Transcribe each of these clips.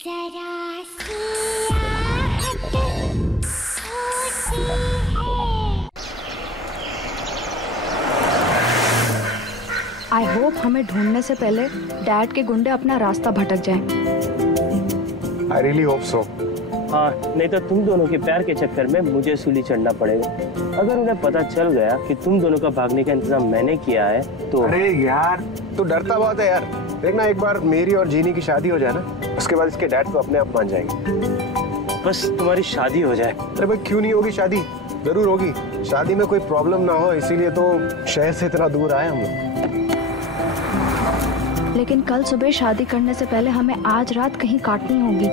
जरा सी आहट होती है। आई होप हमें ढूंढने से पहले डैड के गुंडे अपना रास्ता भटक जाएं। I really hope so. हाँ, नहीं तो तुम दोनों के प्यार के चक्कर में मुझे सूली चढ़ना पड़ेगा। अगर उन्हें पता चल गया कि तुम दोनों का भागने का इंतजाम मैंने किया है तो। अरे यार, तू डरता बहुत है यार। देखना एक बार मेरी और जीनी की शादी हो जाए ना, उसके बाद इसके डैड तो अपने आप मान जाएंगे। बस तुम्हारी शादी हो जाए। अरे भाई क्यों नहीं होगी शादी? जरूर होगी। शादी में कोई प्रॉब्लम ना हो, इसीलिए तो शहर से इतना दूर आए हम लोग। लेकिन कल सुबह शादी करने से पहले हमें आज रात कहीं काटनी होगी।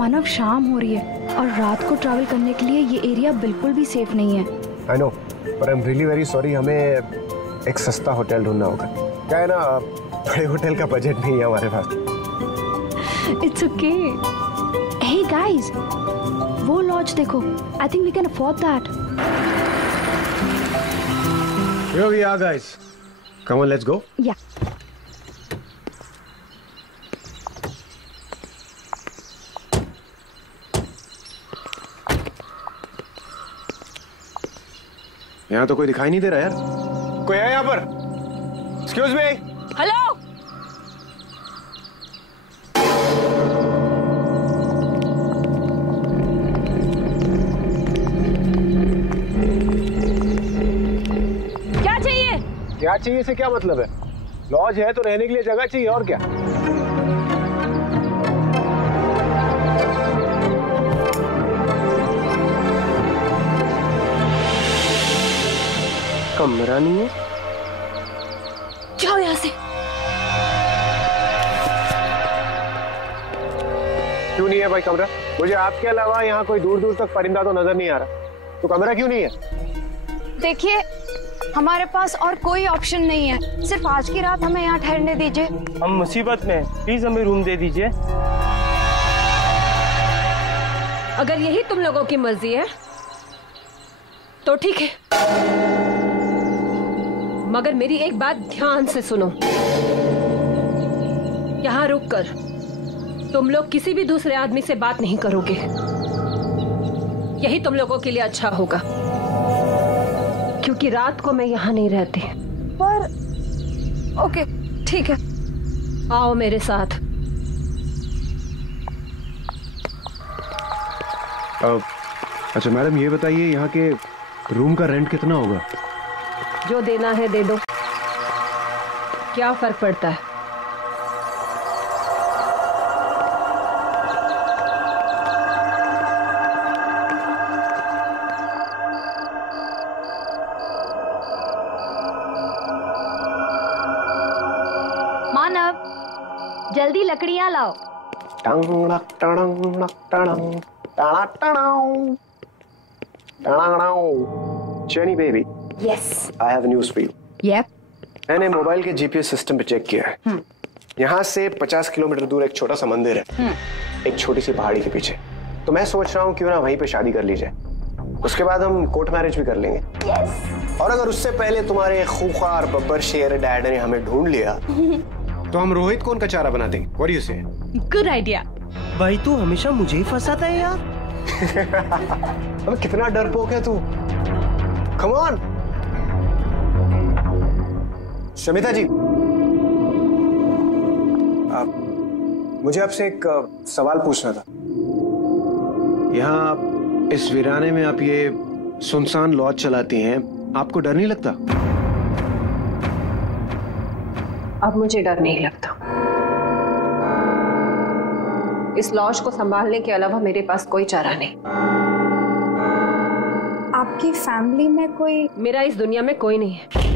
मानव, शाम हो रही है और रात को ट्रैवल करने के लिए ये एरिया बिल्कुल भी सेफ नहीं है। I know, but I'm really very sorry, हमें एक सस्ता होटल ढूंढना होगा। क्या है ना, बड़े होटल का बजट नहीं है हमारे पास। It's okay. Hey guys, वो लॉज देखो। I think we can afford that. Here we are guys. Come on, let's go. Yeah. यहाँ तो कोई दिखाई नहीं दे रहा यार। कोई है यहाँ पर? Excuse me. हेलो। क्या चाहिए? क्या चाहिए से क्या मतलब है? लॉज है तो रहने के लिए जगह चाहिए, और क्या? कमरा नहीं है? जाओ यहाँ से। क्यों नहीं है भाई कमरा? मुझे आपके अलावा यहाँ कोई दूर दूर तक परिंदा तो नजर नहीं आ रहा, तो कमरा क्यों नहीं है? देखिए, हमारे पास और कोई ऑप्शन नहीं है। सिर्फ आज की रात हमें यहाँ ठहरने दीजिए। हम मुसीबत में, प्लीज हमें रूम दे दीजिए। अगर यही तुम लोगों की मर्जी है तो ठीक है, मगर मेरी एक बात ध्यान से सुनो। यहाँ रुककर तुम लोग किसी भी दूसरे आदमी से बात नहीं करोगे। यही तुम लोगों के लिए अच्छा होगा, क्योंकि रात को मैं यहाँ नहीं रहती। पर ओके, ठीक है। आओ मेरे साथ। अच्छा मैडम, ये बताइए यहाँ के रूम का रेंट कितना होगा? जो देना है दे दो, क्या फर्क पड़ता है। मानव, जल्दी लकड़ियां लाओ। Jenny baby, Yes. I have news for you. Yep. मैंने मोबाइल के जीपीएस सिस्टम पे चेक किया है। यहाँ से 50 किलोमीटर दूर एक छोटा सा मंदिर है, एक छोटी सी पहाड़ी के पीछे। तो मैं सोच रहा हूँ क्यों ना वहीं पे शादी कर ली जाए। उसके बाद हम कोर्ट मैरिज भी कर लेंगे। Yes. और अगर उससे पहले तुम्हारे खूंखार बब्बर शेर डैड ने हमें ढूंढ लिया तो हम रोहित को उनका चारा बना देंगे। What do you say? Good idea. भाई तू हमेशा मुझे ही फंसाता है यार। अबे कितना डरपोक है तू। Come on. शमिता जी, मुझे आपसे एक सवाल पूछना था। यहाँ इस वीराने में आप ये सुनसान लॉज चलाती हैं, आपको डर नहीं लगता? अब मुझे डर नहीं लगता। इस लॉज को संभालने के अलावा मेरे पास कोई चारा नहीं। आपकी फैमिली में कोई? मेरा इस दुनिया में कोई नहीं है।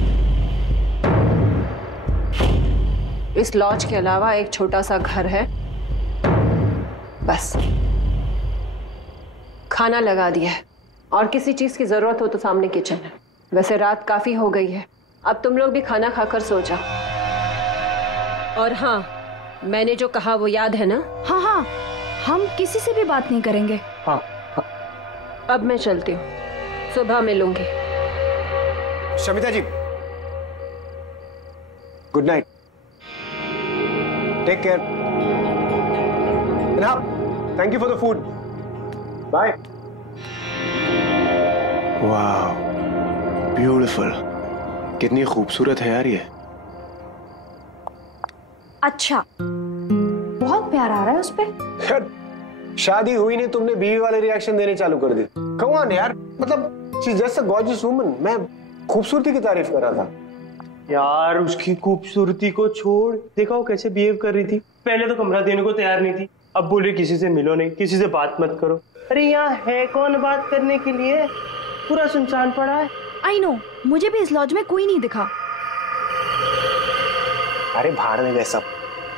इस लॉज के अलावा एक छोटा सा घर है, बस। खाना लगा दिया है और किसी चीज की जरूरत हो तो सामने किचन है। वैसे रात काफी हो गई है, अब तुम लोग भी खाना खाकर सो जाओ। और हाँ, मैंने जो कहा वो याद है ना? हाँ हाँ, हम किसी से भी बात नहीं करेंगे। हाँ। अब मैं चलती हूँ, सुबह मिलूंगी। Shamita ji, good night, take care. जनाब, thank you for the food, bye. वाह, ब्यूटीफुल, कितनी खूबसूरत है यार ये। अच्छा, बहुत प्यार आ रहा है उस पे। यार शादी हुई नहीं, तुमने बीवी वाले रिएक्शन देने चालू कर दिए। कम ऑन यार, मतलब she is just a gorgeous woman. मैं खूबसूरती की तारीफ कर रहा था। यार उसकी खूबसूरती को छोड़, देखा वो कैसे बिहेव कर रही थी। पहले तो कमरा देने को तैयार नहीं थी, अब बोले किसी से मिलो नहीं, किसी से बात मत करो। अरे यहाँ है कौन बात करने के लिए, पूरा सुनसान पड़ा है। आई नो, मुझे भी इस लॉज में कोई नहीं दिखा। अरे भाड़ में वैसा,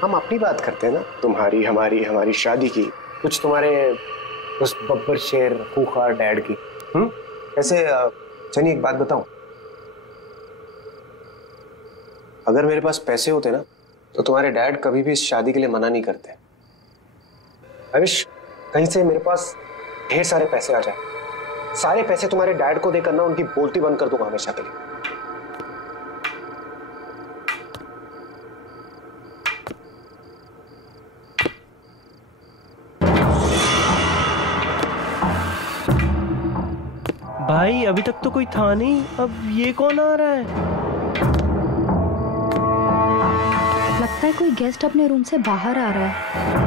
हम अपनी बात करते हैं ना, तुम्हारी हमारी हमारी शादी की, कुछ तुम्हारे उस बब्बर शेर खूंखार डैड की। ऐसे चलिए एक बात बताऊं, अगर मेरे पास पैसे होते ना तो तुम्हारे डैड कभी भी इस शादी के लिए मना नहीं करते। आई विश कहीं से मेरे पास ढेर सारे पैसे आ जाए, सारे पैसे तुम्हारे डैड को देकर ना उनकी बोलती बंद कर दूंगा हमेशा के लिए। भाई अभी तक तो कोई था नहीं, अब ये कौन आ रहा है? लगता है कोई गेस्ट अपने रूम से बाहर आ रहा है।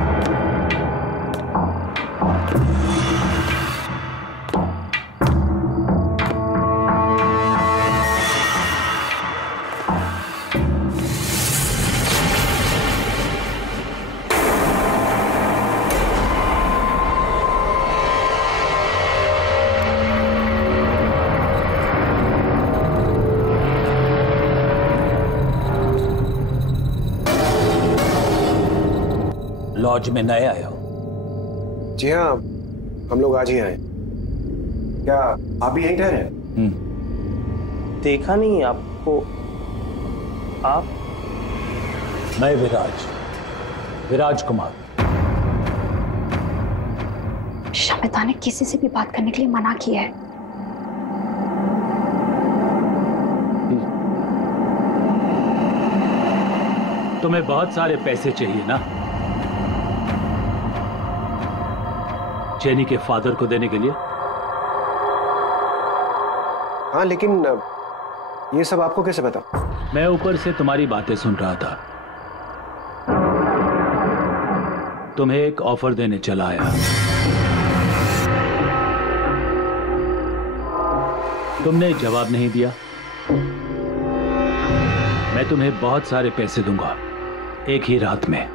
लॉज में नए आए हो? जी हाँ, हम लोग आज ही आए। क्या आप भी यहीं ठहरे हैं? देखा नहीं आपको। आप? मैं विराज कुमार। शमिता ने किसी से भी बात करने के लिए मना किया है। तुम्हें बहुत सारे पैसे चाहिए ना, जेनी के फादर को देने के लिए? हाँ, लेकिन ये सब आपको कैसे पता? मैं ऊपर से तुम्हारी बातें सुन रहा था। तुम्हें एक ऑफर देने चला आया। तुमने जवाब नहीं दिया। मैं तुम्हें बहुत सारे पैसे दूंगा एक ही रात में।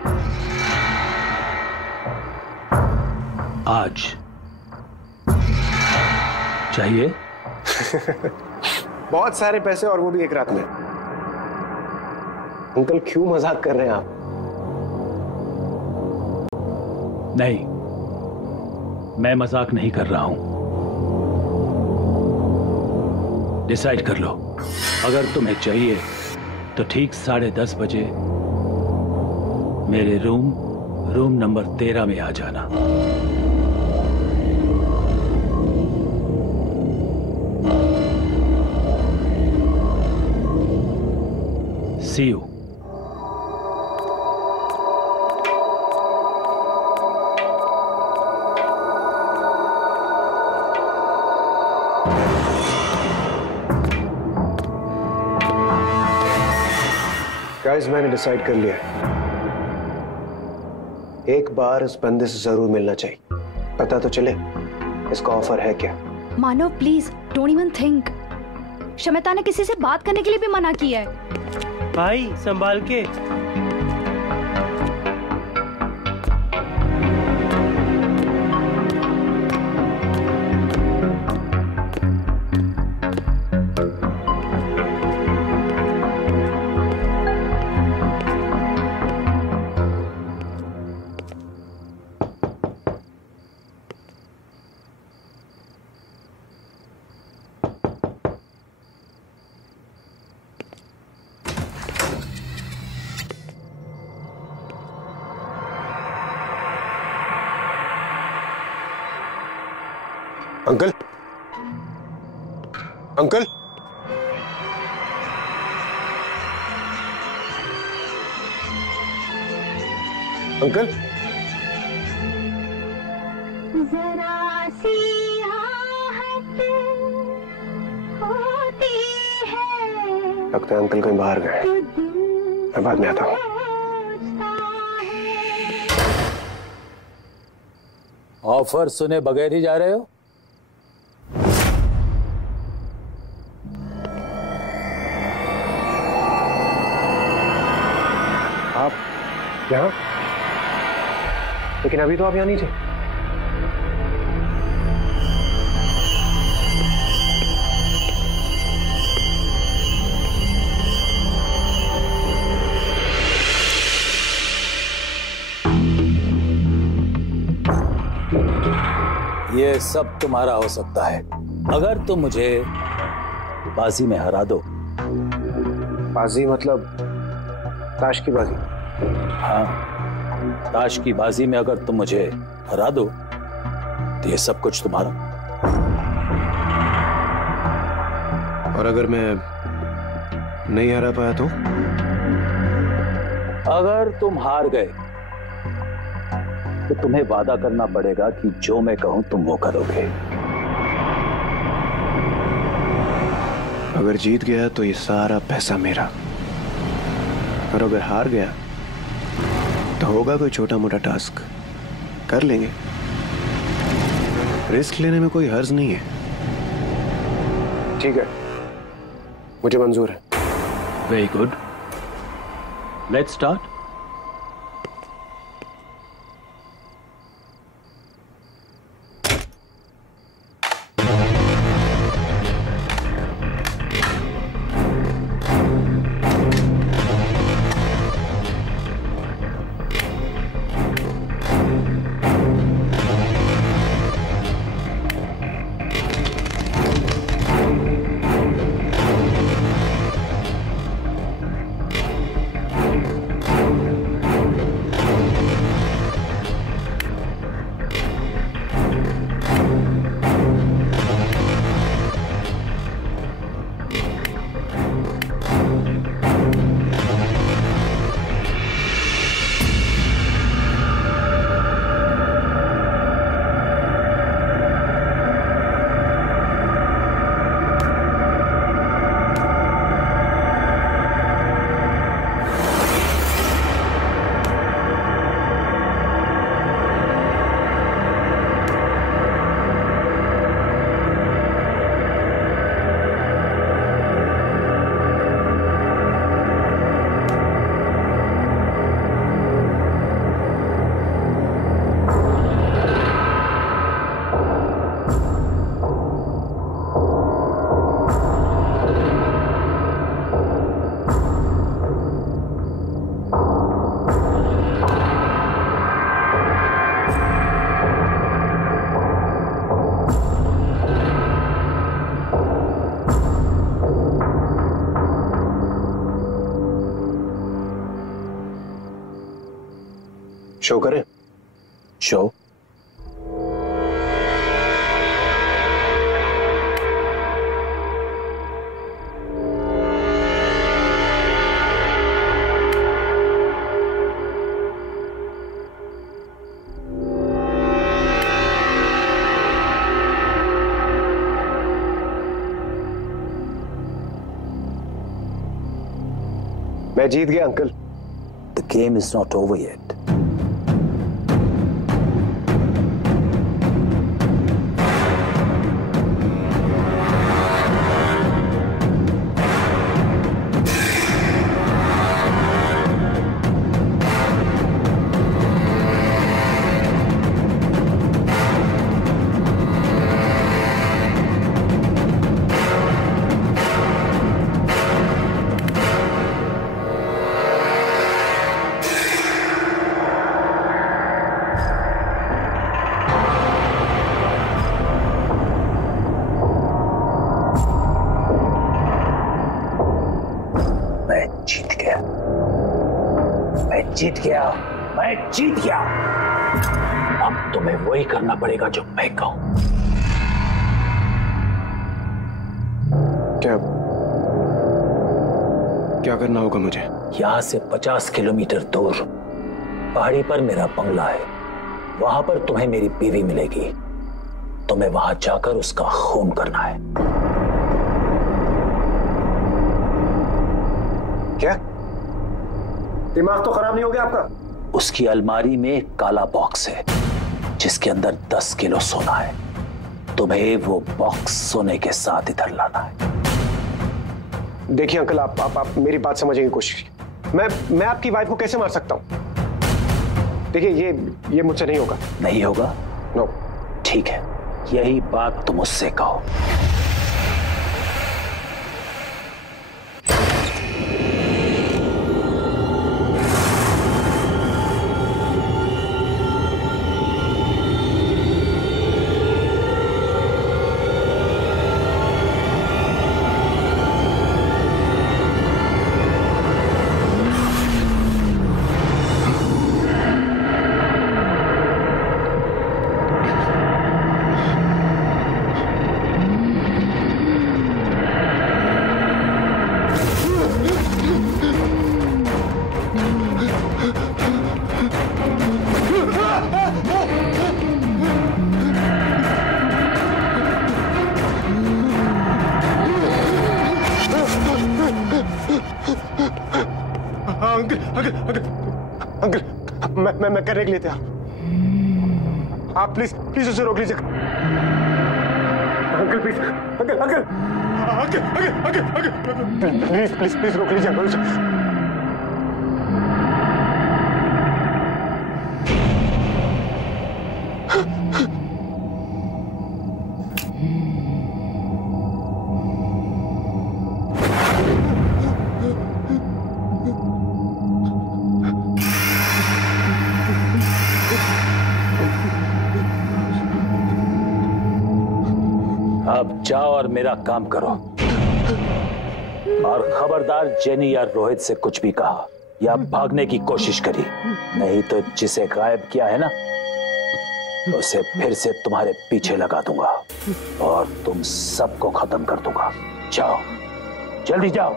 आज चाहिए? बहुत सारे पैसे, और वो भी एक रात में। अंकल क्यों मजाक कर रहे हैं आप? नहीं, मैं मजाक नहीं कर रहा हूं। डिसाइड कर लो। अगर तुम्हें चाहिए तो ठीक 10:30 बजे मेरे रूम नंबर 13 में आ जाना। See you. गाइस, मैंने डिसाइड कर लिया, एक बार इस बंदे से जरूर मिलना चाहिए, पता तो चले इसका ऑफर है क्या। Manav please don't even think. Shamita ने किसी से बात करने के लिए भी मना किया है। भाई संभाल के। अंकल, अंकल, अंकल, जरा सी आहट होती है। लगता है अंकल कहीं बाहर गए, मैं बाद में आता हूँ। ऑफर सुने बगैर ही जा रहे हो? आप यहाँ? लेकिन अभी तो आप यहाँ नहीं थे। ये सब तुम्हारा हो सकता है अगर तुम मुझे बाजी में हरा दो। बाजी मतलब ताश की बाजी? हाँ, ताश की बाजी में अगर तुम मुझे हरा दो तो ये सब कुछ तुम्हारा। और अगर मैं नहीं हरा पाया तो? अगर तुम हार गए तो तुम्हें वादा करना पड़ेगा कि जो मैं कहूं तुम वो करोगे। अगर जीत गया तो ये सारा पैसा मेरा, और अगर हार गया तो होगा कोई छोटा मोटा टास्क, कर लेंगे। रिस्क लेने में कोई हर्ज नहीं है। ठीक है, मुझे मंजूर है। Very good, let's start. Show करें? शो? मैं जीत गया uncle. The game is not over yet. जीत गया, मैं जीत गया। अब तुम्हें वही करना पड़ेगा जो मैं कहूं। क्या करना होगा मुझे? यहां से 50 किलोमीटर दूर पहाड़ी पर मेरा बंगला है। वहां पर तुम्हें मेरी बीवी मिलेगी। तुम्हें वहां जाकर उसका खून करना है। क्या दिमाग तो खराब नहीं हो गया आपका? उसकी अलमारी में एक काला बॉक्स है जिसके अंदर 10 किलो सोना है। तुम्हें वो बॉक्स सोने के साथ इधर लाना है। देखिए अंकल, आप मेरी बात समझने की कोशिश कीजिए। मैं आपकी वाइफ को कैसे मार सकता हूं? देखिए ये मुझसे नहीं होगा। नहीं होगा? नो। ठीक है, यही बात तुम उससे कहो। अंकल, मैं करने के लिए तैयार। आप प्लीज उसे रोक लीजिए। अंकल प्लीज, अंकल प्लीज रोक लीजिए अंकल उसे। अब जाओ और मेरा काम करो। और खबरदार जेनी या रोहित से कुछ भी कहा या भागने की कोशिश करी, नहीं तो जिसे गायब किया है ना, उसे फिर से तुम्हारे पीछे लगा दूंगा और तुम सबको खत्म कर दूंगा। जाओ, जल्दी जाओ।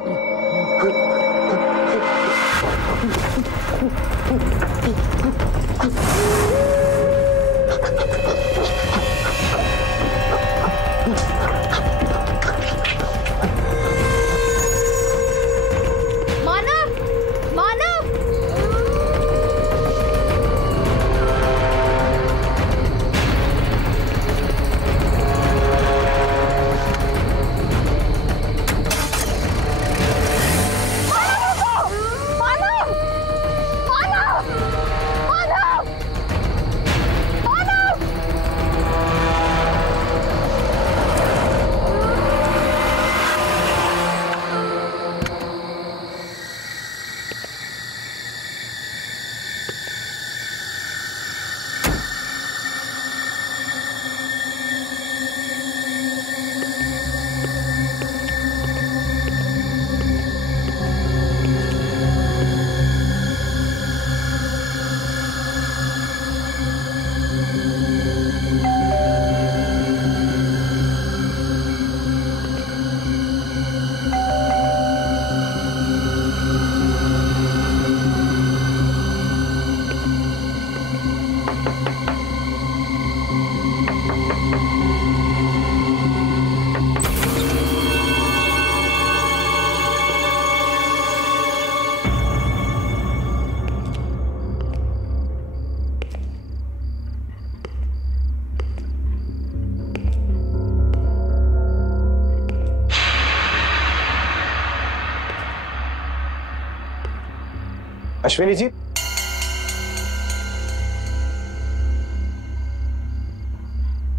अश्विनी जी,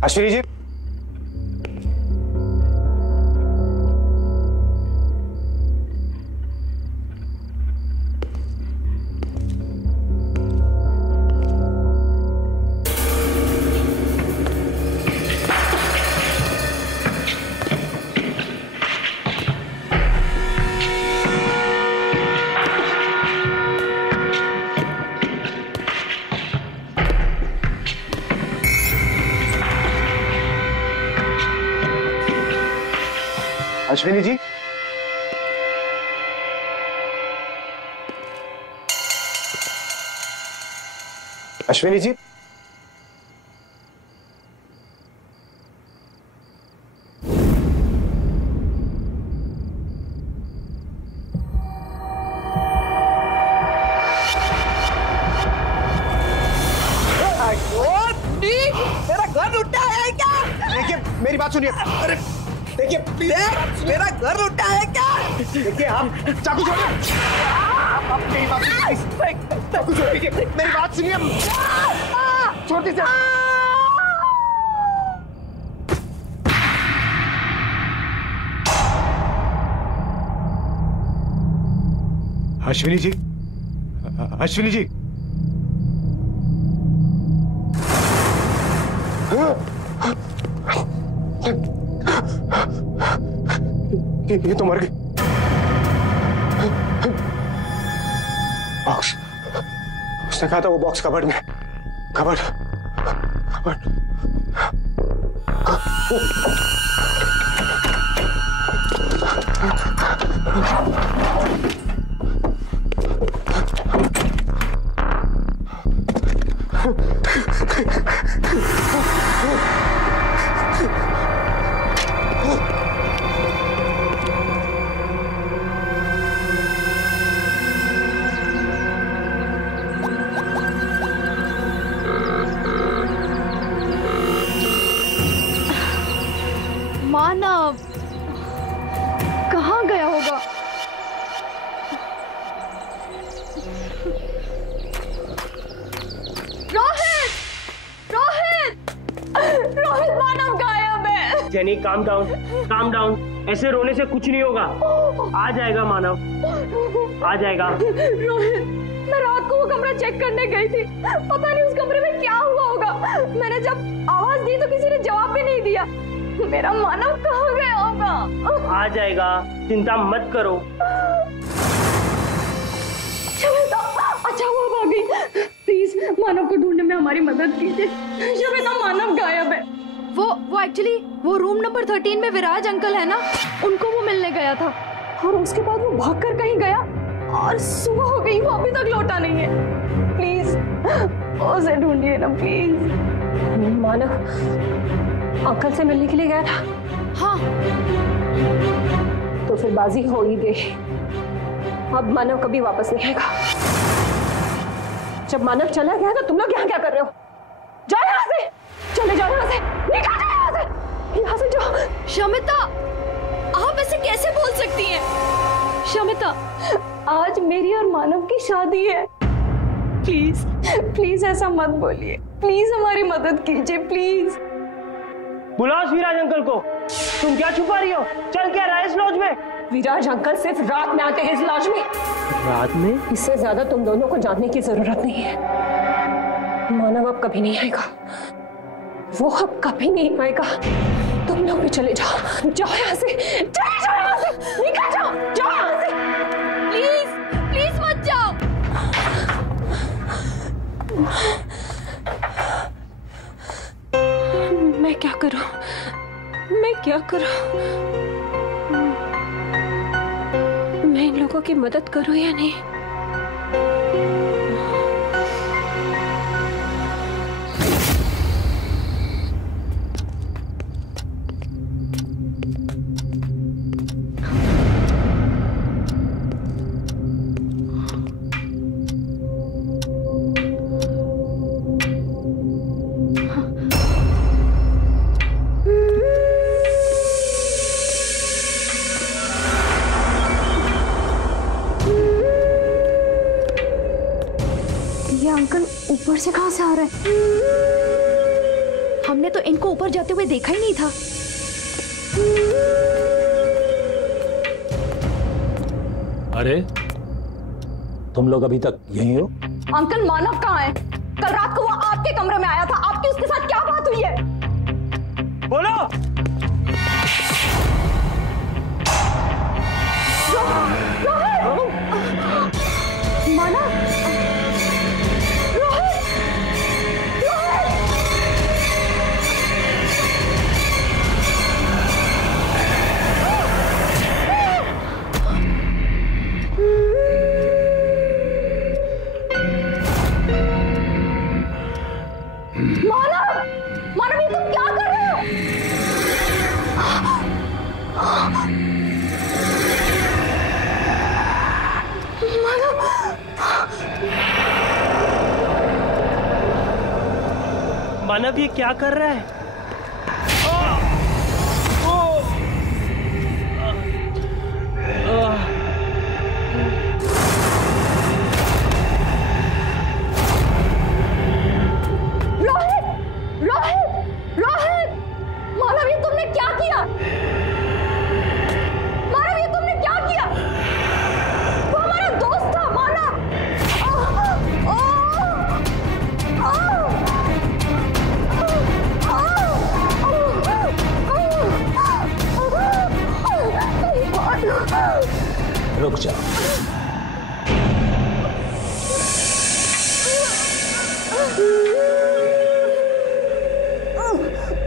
अश्विनी जी, अश्विनी जी, अश्विनी जी, प्लीज, मेरा घर लुटा है क्या? देखिए मेरी बात सुनिए। अरे देखिए देख, मेरा घर लुटा है क्या? देखिए आप चाकू छोड़िए। आप मेरी बात सुनिए। चाकू छोड़िए, मेरी बात सुनिए। छोड़ दीजिए। अश्विनी जी, अश्विनी जी, ये तो मर गई। बॉक्स, उसने कहा था वो बॉक्स कबर्ड में। Cupboard, cupboard. मानव कहाँ गया होगा? रोहित! रोहित! रोहित, मानव गायब है। Jenny calm down, calm down. ऐसे रोने से कुछ नहीं होगा। आ जाएगा मानव, आ जाएगा। रोहित, मैं रात को वो कमरा चेक करने गई थी। पता नहीं उस कमरे में क्या हुआ होगा। मैंने जब आवाज दी तो किसी ने जवाब भी नहीं दिया। मेरा मानव कहाँ गया होगा? आ जाएगा, चिंता मत करो। अच्छा वो आ गई। प्लीज मानव को ढूंढने में हमारी मदद कीजिए। शवेता, मानव गायब है। वो एक्चुअली वो रूम नंबर 13 में विराज अंकल है ना, उनको वो मिलने गया था और उसके बाद वो भागकर कहीं गया और सुबह हो गई, वो अभी तक लौटा नहीं है। प्लीज उसे ढूंढिए ना प्लीज। मानव अंकल से मिलने के लिए गया था? हाँ। तो फिर बाजी हो ही गई। अब मानव कभी वापस नहीं आएगा। जब मानव चला गया तो तुम लोग यहाँ क्या कर रहे हो? जाओ यहाँ से, चले जाओ यहाँ से, निकल जाओ यहाँ से जाओ। शमिता, आप ऐसे कैसे बोल सकती हैं? शमिता, आज मेरी और मानव की शादी है। प्लीज प्लीज ऐसा मत बोलिए। प्लीज हमारी मदद कीजिए प्लीज। बुलाओ विराज अंकल को। तुम क्या छुपा रही हो? चल क्या रहा है इस लॉज में? विराज अंकल सिर्फ रात में आते हैं इस लॉज में। रात में? इससे ज्यादा तुम दोनों को जानने की जरूरत नहीं है। मानव अब कभी नहीं आएगा, वो अब कभी नहीं आएगा। तुम लोग भी चले जाओ, जाओ यहाँ से, चले जाओ यहाँ से, निकल जाओ, जाओ यहाँ से। प्लीज प्लीज मत जाओ। मैं क्या करूं? मैं क्या करूं? मैं इन लोगों की मदद करूं या नहीं? ऊपर से कहां से आ रहे हैं? हमने तो इनको ऊपर जाते हुए देखा ही नहीं था। अरे तुम लोग अभी तक यहीं हो? अंकल मानव कहाँ है? कल रात को वो आपके कमरे में आया था। आपकी उसके साथ क्या बात हुई है? बोलो। मानव, मानव, ये तुम क्या कर रहे हो? मानव ये क्या कर रहा है? रुक जाओ।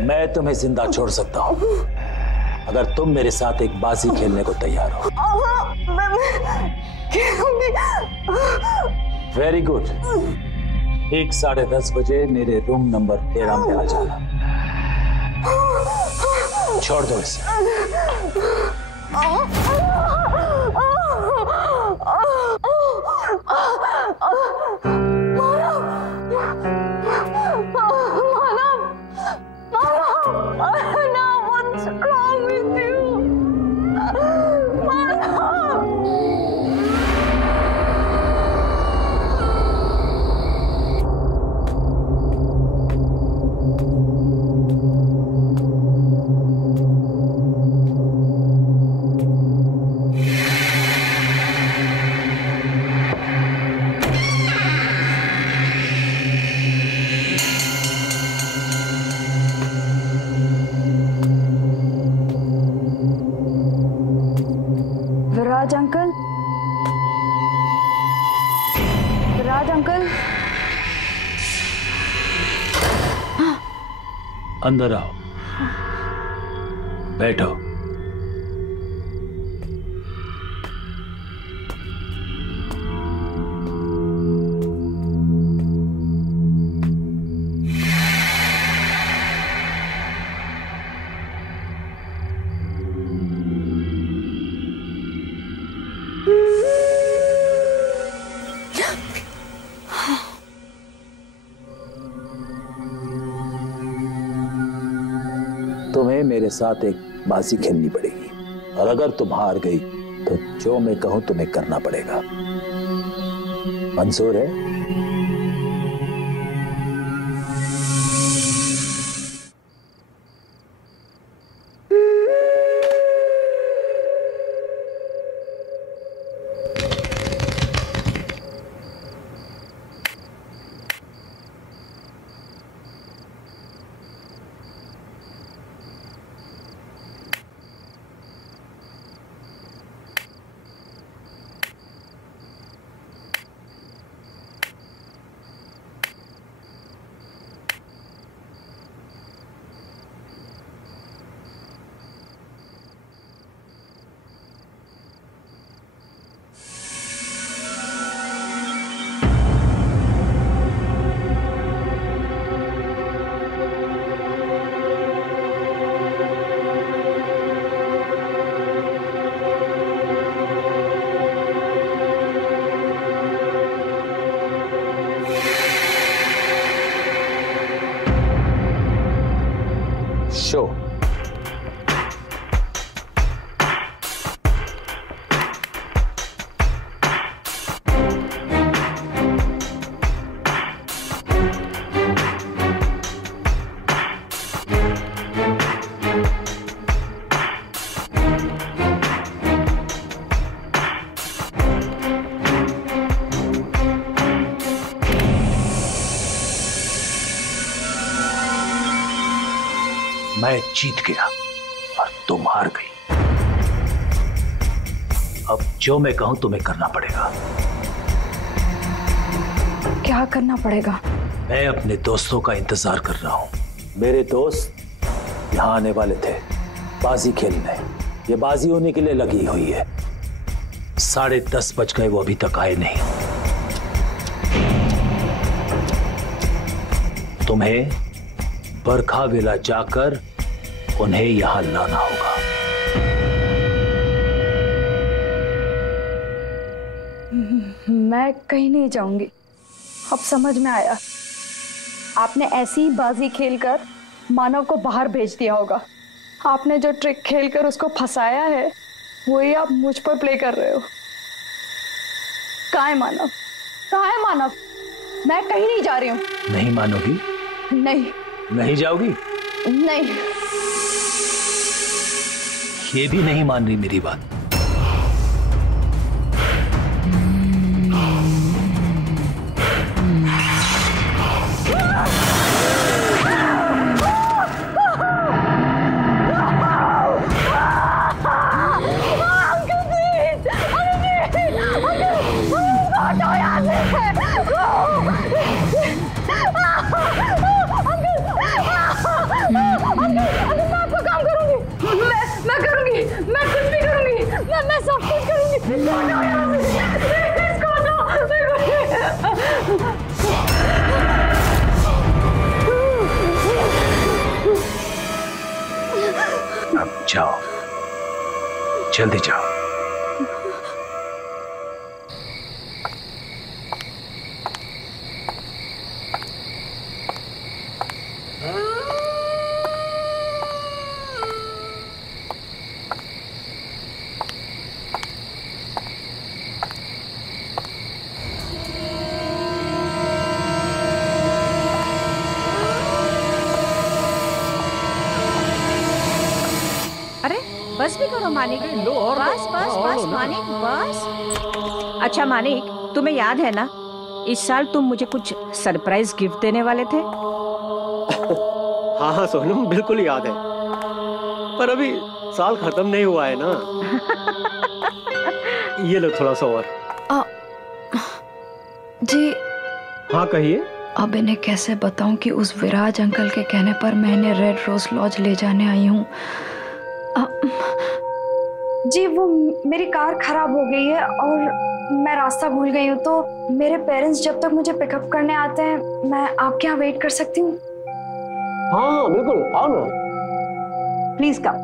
मैं तुम्हें जिंदा छोड़ सकता हूं अगर तुम मेरे साथ एक बाजी खेलने को तैयार हो। Very good. ठीक 10:30 बजे मेरे रूम नंबर 13 में आ जाना। छोड़ दो इसे। विराज अंकल, अंदर आओ, बैठो। तुम्हें मेरे साथ एक बाजी खेलनी पड़ेगी और अगर तुम हार गई तो जो मैं कहूं तुम्हें करना पड़ेगा। मंजूर है? शो मैं जीत गया और तुम हार गई। अब जो मैं कहूं तुम्हें करना पड़ेगा। क्या करना पड़ेगा? मैं अपने दोस्तों का इंतजार कर रहा हूं। मेरे दोस्त यहां आने वाले थे बाजी खेलने। ये बाजी होने के लिए लगी हुई है। 10:30 बज गए, वो अभी तक आए नहीं। तुम्हें बरखा विला जाकर उन्हें यहां लाना होगा। मैं कहीं नहीं जाऊंगी, अब समझ में आया। आपने ऐसी ही बाजी खेलकर मानव को बाहर भेज दिया होगा। आपने जो ट्रिक खेलकर उसको फंसाया है वही आप मुझ पर प्ले कर रहे हो। कहाँ है मानव? कहाँ है मानव? मैं कहीं नहीं जा रही हूँ। नहीं मानोगी? नहीं। नहीं जाओगी? नहीं। ये भी नहीं मान रही मेरी बात। मैं करूंगी, मैं कुछ भी करूंगी, मैं सब कुछ करूंगी। अब जाओ, जल्दी जाओ। बस भी करो मानिक। बस बस बस मानिक बस। अच्छा मानिक, तुम्हें याद है ना, इस साल तुम मुझे कुछ सरप्राइज गिफ्ट देने वाले थे। हाँ हाँ सोनम, बिल्कुल याद है, पर अभी साल खत्म नहीं हुआ है ना। ये लो थोड़ा सा और। जी हाँ कहिए। अब इन्हें कैसे बताऊं कि उस विराज अंकल के कहने पर मैं इन्हें रेड रोज लॉज ले जाने आई हूँ। जी वो मेरी कार खराब हो गई है और मैं रास्ता भूल गई हूँ, तो मेरे पेरेंट्स जब तक मुझे पिकअप करने आते हैं मैं आपके यहाँ वेट कर सकती हूँ? हाँ बिल्कुल, आओ ना। Please come.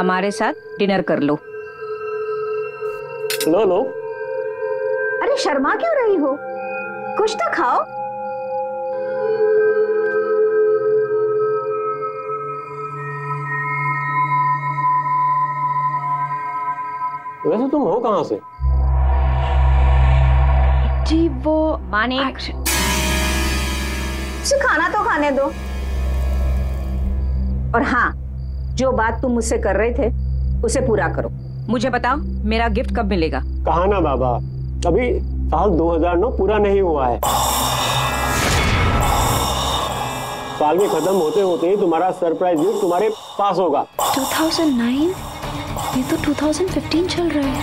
हमारे साथ डिनर कर लो। लो लो। अरे शर्मा क्यों रही हो, कुछ तो खाओ। वैसे तुम हो कहाँ से? जी वो मानिक, खाना तो खाने दो। और हाँ, जो बात तुम मुझसे कर रहे थे उसे पूरा करो। मुझे बताओ मेरा गिफ्ट कब मिलेगा? कहा ना बाबा, अभी साल 2009 पूरा नहीं हुआ है। साल के खत्म होते होते ही तुम्हारा सरप्राइज गिफ्ट तुम्हारे पास होगा। 2009? ये तो 2015 चल रहा है।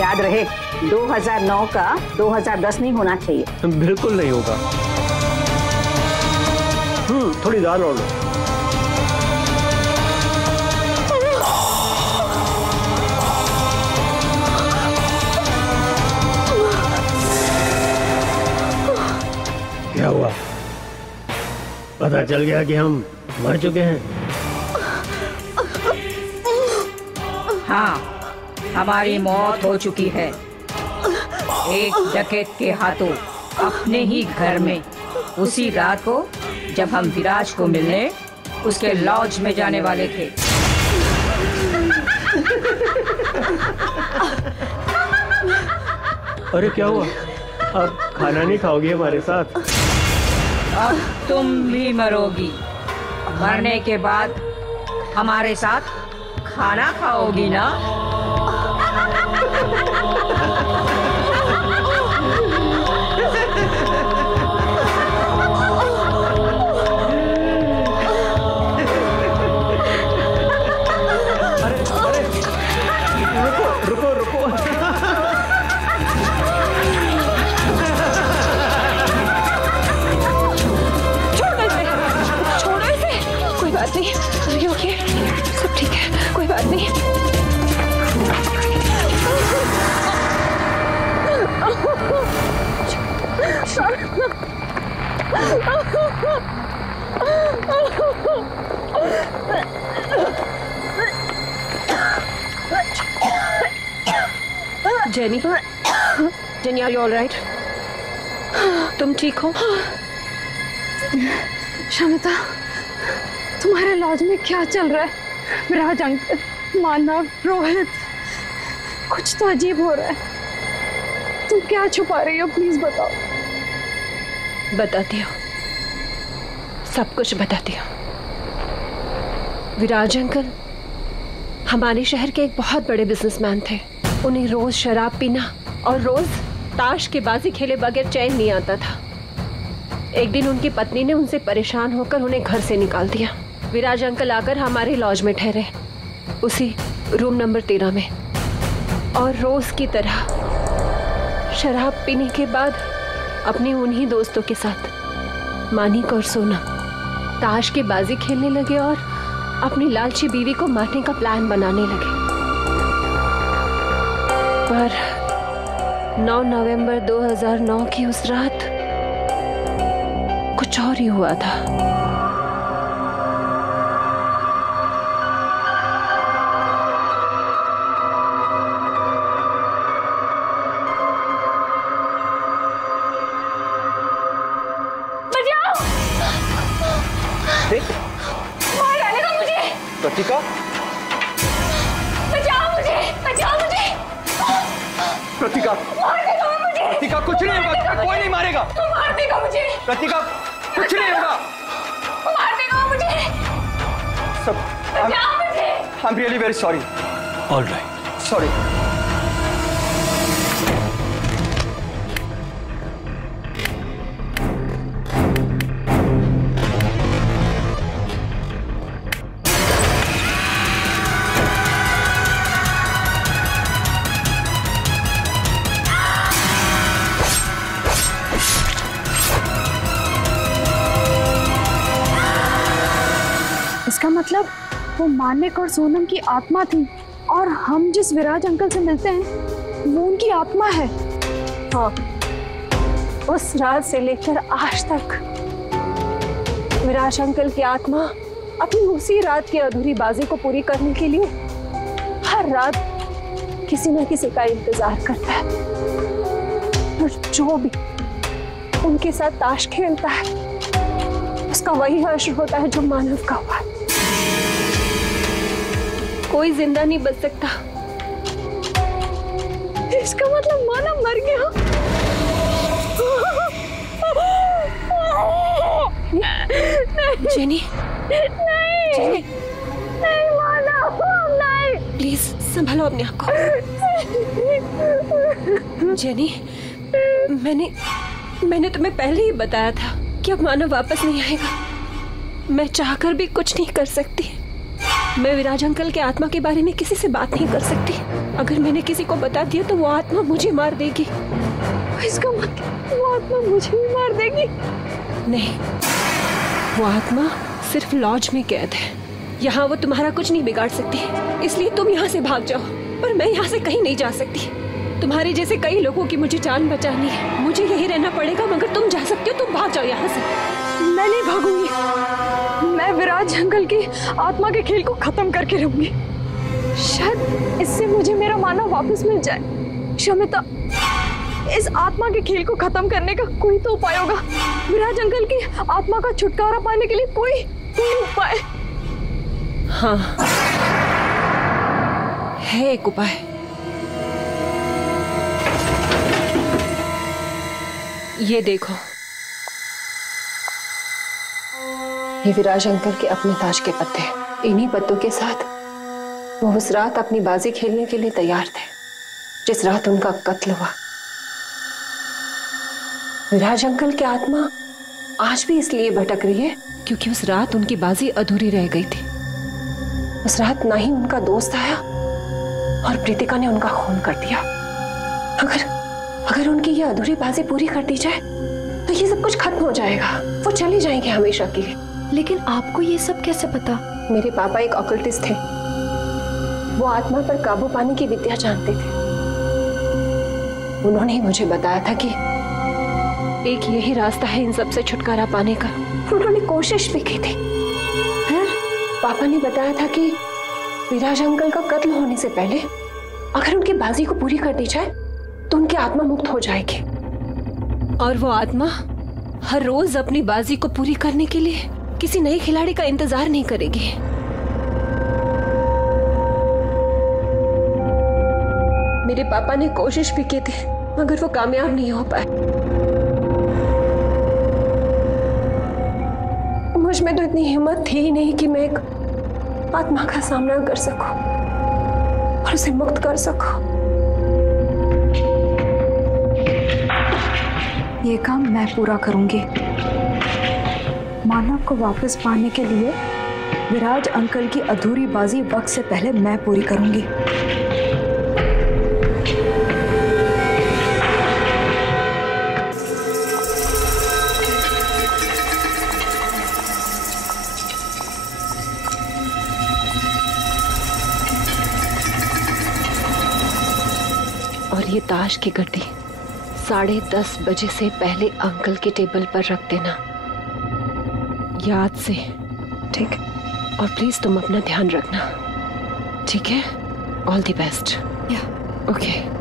याद रहे, 2009 का 2010 नहीं होना चाहिए। बिल्कुल नहीं होगा। थोड़ी दाल और लो। क्या हुआ? पता चल गया कि हम मर चुके हैं? हाँ, हमारी मौत हो चुकी है एक डकैत के हाथों, अपने ही घर में, उसी रात को जब हम विराज को मिलने उसके लॉज में जाने वाले थे। अरे क्या हुआ? अब खाना नहीं खाओगी हमारे साथ? अब तुम भी मरोगी। मरने के बाद हमारे साथ खाना खाओगी ना? रुको रुको। छोड़ो इसे। कोई बात नहीं, अभी ओके, सब ठीक है, कोई बात नहीं। Jenny, Jenny are you all right? तुम ठीक हो? शमिता, तुम्हारे लॉज में क्या चल रहा है? विराज अंकल, मानव, रोहित, कुछ तो अजीब हो रहा है। तुम क्या छुपा रही हो? प्लीज बताओ। बताती हूँ, सब कुछ बताती हूँ। विराज अंकल हमारे शहर के एक बहुत बड़े बिजनेसमैन थे। उन्हें रोज शराब पीना और रोज ताश के बाजी खेले बगैर चैन नहीं आता था। एक दिन उनकी पत्नी ने उनसे परेशान होकर उन्हें घर से निकाल दिया। विराज अंकल आकर हमारे लॉज में ठहरे, उसी रूम नंबर 13 में, और रोज की तरह शराब पीने के बाद अपने उन्हीं दोस्तों के साथ मानिक और सोनम ताश के बाजी खेलने लगे और अपनी लालची बीवी को मारने का प्लान बनाने लगे। पर 9 नवंबर 2009 की उस रात कुछ और ही हुआ था। मार डालेगा मुझे। प्रतिका, बचाओ मुझे, बचाओ मुझे। प्रतिका, मार देगा मुझे। प्रतिका, कुछ नहीं होगा, कोई नहीं मारेगा। मार देगा मुझे। प्रतिका, कुछ नहीं होगा। मार देगा मुझे। सब बचाओ मुझे। I am really very sorry. All right, sorry. इसका मतलब वो मानिक और सोनम की आत्मा थी, और हम जिस विराज अंकल से मिलते हैं वो उनकी आत्मा है। हाँ, उस रात से लेकर आज तक विराज अंकल की आत्मा अपनी उसी रात की अधूरी बाजी को पूरी करने के लिए हर रात किसी न किसी का इंतजार करता है, और जो भी उनके साथ ताश खेलता है उसका वही हश्र होता है जो मानव का हुआ है। कोई जिंदा नहीं बच सकता। इसका मतलब मानव मर गया। जेनी, नहीं, जेनी, नहीं मानव, नहीं। प्लीज संभालो अपने आप को। जेनी, मैंने तुम्हें पहले ही बताया था कि अब मानव वापस नहीं आएगा। मैं चाहकर भी कुछ नहीं कर सकती। मैं विराज अंकल के आत्मा के बारे में किसी से बात नहीं कर सकती। अगर मैंने किसी को बता दिया तो वो आत्मा मुझे मार देगी। इसका मतलब वो आत्मा मुझे भी मार देगी? नहीं, वो आत्मा सिर्फ लॉज में कैद है। यहाँ वो तुम्हारा कुछ नहीं बिगाड़ सकती, इसलिए तुम यहाँ से भाग जाओ। पर मैं यहाँ से कहीं नहीं जा सकती। तुम्हारे जैसे कई लोगों की मुझे जान बचानी है। मुझे यही रहना पड़ेगा, मगर तुम जा सकते हो। तुम भाग जाओ यहाँ से। मैं नहीं भागूंगी। मैं विराज अंकल की आत्मा के खेल को खत्म करके रहूंगी। शायद इससे मुझे मेरा मानव वापस मिल जाए। शमिता, इस आत्मा के खेल को खत्म करने का कोई तो उपाय होगा। विराज अंकल की आत्मा का छुटकारा पाने के लिए कोई उपाय? हाँ, है एक उपाय। ये देखो, ये विराज अंकल के अपने ताज के पत्ते। इन्हीं पत्तों के साथ वो उस रात अपनी बाजी खेलने के लिए तैयार थे जिस रात उनका कत्ल हुआ। विराज अंकल की आत्मा आज भी इसलिए भटक रही है क्योंकि उस रात उनकी बाजी अधूरी रह गई थी। उस रात ना ही उनका दोस्त आया और प्रीतिका ने उनका खून कर दिया। अगर उनकी ये अधूरी बाजी पूरी कर दी जाए तो ये सब कुछ खत्म हो जाएगा। वो चले जाएंगे हमेशा के लिए। लेकिन आपको ये सब कैसे पता? मेरे पापा एक ऑकल्टिस्ट थे। वो आत्मा पर काबू पाने की विद्या जानते थे। उन्होंने ही मुझे बताया था कि एक यही रास्ता है इन सब से छुटकारा पाने का। उन्होंने कोशिश भी की थी। फिर पापा ने बताया था कि विराज अंकल का कत्ल होने से पहले अगर उनकी बाजी को पूरी कर दी जाए तो उनकी आत्मा मुक्त हो जाएगी, और वो आत्मा हर रोज अपनी बाजी को पूरी करने के लिए किसी नए खिलाड़ी का इंतजार नहीं करेगी। मेरे पापा ने कोशिश भी की थी मगर वो कामयाब नहीं हो पाए। मुझ में तो इतनी हिम्मत थी ही नहीं कि मैं एक आत्मा का सामना कर सकूं और उसे मुक्त कर सकूं। ये काम मैं पूरा करूंगी। मानव को वापस पाने के लिए विराज अंकल की अधूरी बाजी वक्त से पहले मैं पूरी करूंगी। और ये ताश की गड्डी 10:30 बजे से पहले अंकल के टेबल पर रख देना, याद से। ठीक। और प्लीज तुम अपना ध्यान रखना, ठीक है? All the best. या ओके।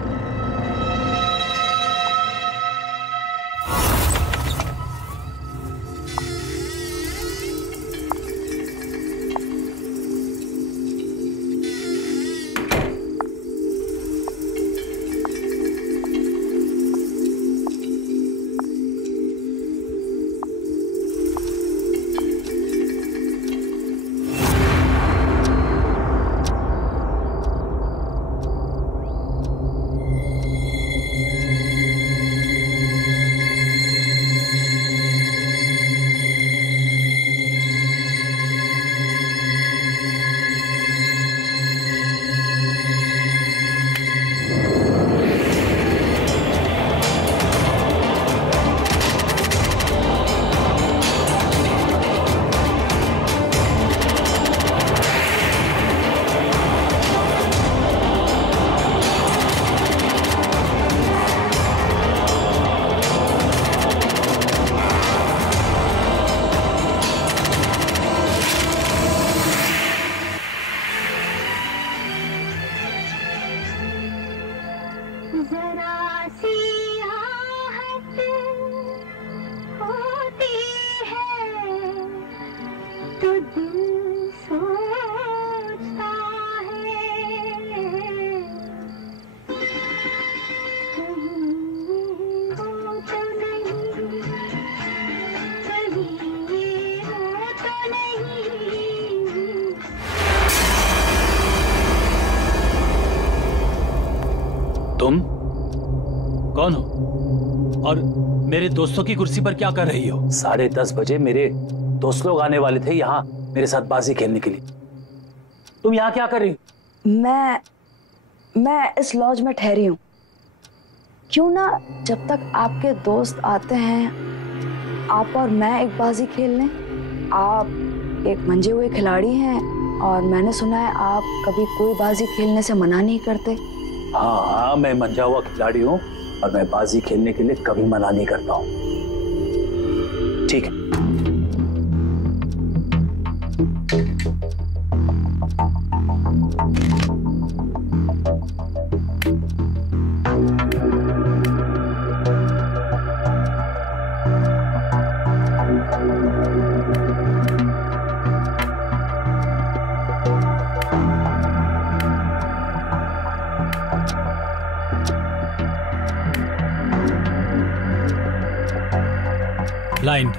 जरा सी आहट होती है तो दिल सोचता है कहीं हो तो नहीं, कहीं हो तो नहीं। तुम कौन हो और मेरे दोस्तों की कुर्सी पर क्या कर रही हो? 10:30 बजे मेरे दोस्त लोग आने वाले थे यहाँ मेरे साथ बाजी खेलने के लिए। तुम यहाँ क्या कर रही हो? मैं इस लॉज में ठहरी हूँ। क्यों ना जब तक आपके दोस्त आते हैं आप और मैं एक बाजी खेल लें। आप एक मंजे हुए खिलाड़ी हैं और मैंने सुना है आप कभी कोई बाजी खेलने से मना नहीं करते। हाँ, मैं मंजा हुआ खिलाड़ी हूँ और मैं बाजी खेलने के लिए कभी मना नहीं करता हूँ। ठीक है। ब्लाइंड।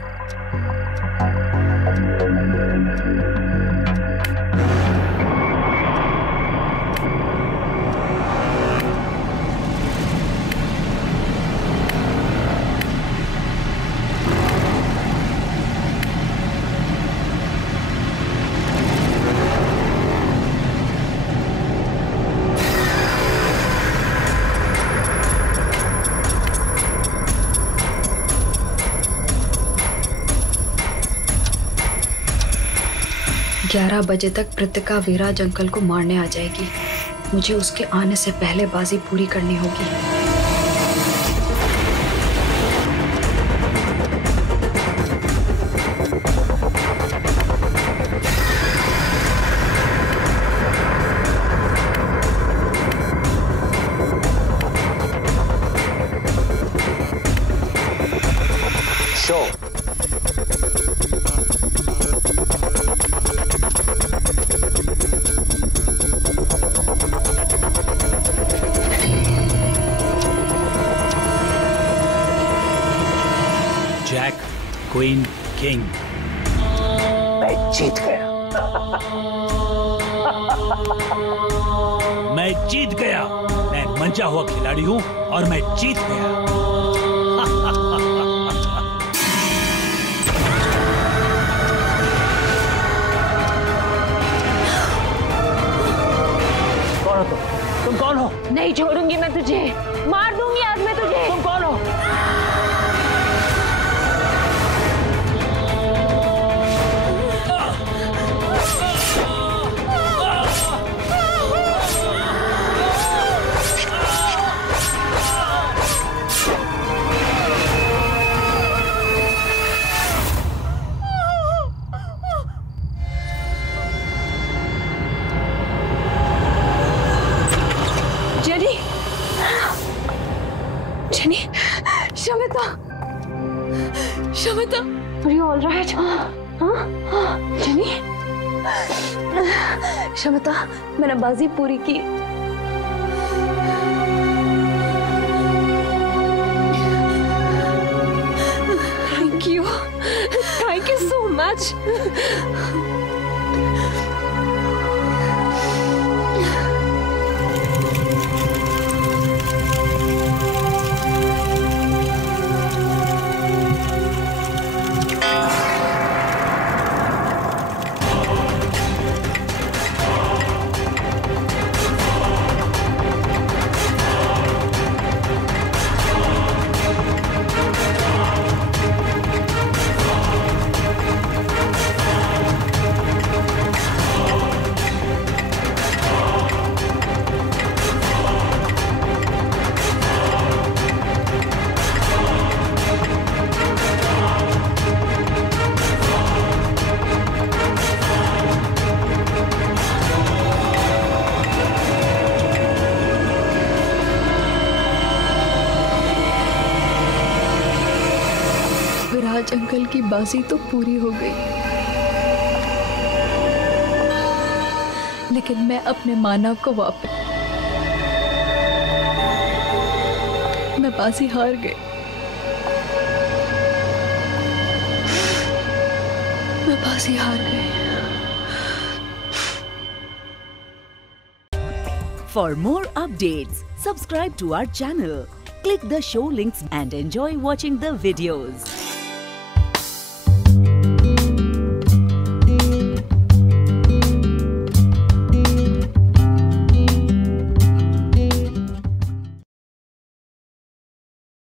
ग्यारह बजे तक कृतिका विराज अंकल को मारने आ जाएगी। मुझे उसके आने से पहले बाजी पूरी करनी होगी। Queen king. मैं जीत गया। मैं जीत गया। मैं मंचा हुआ खिलाड़ी हूं और मैं जीत गया। कौन हो तुम कौन हो? नहीं छोड़ूंगी मैं तुझे, मार दूंगी आज मैं तुझे। तुम कौन हो? Shamita, Shamita, are you all right? हाँ, जेनी, शमिता, मैंने बाजी पूरी की। Thank you so much. Viraj uncle की बाजी तो पूरी हो गई, लेकिन मैं अपने मानव को वापस, मैं बाजी हार गई, मैं बाजी हार गई। For more updates, subscribe to our channel, click the show links and enjoy watching the videos.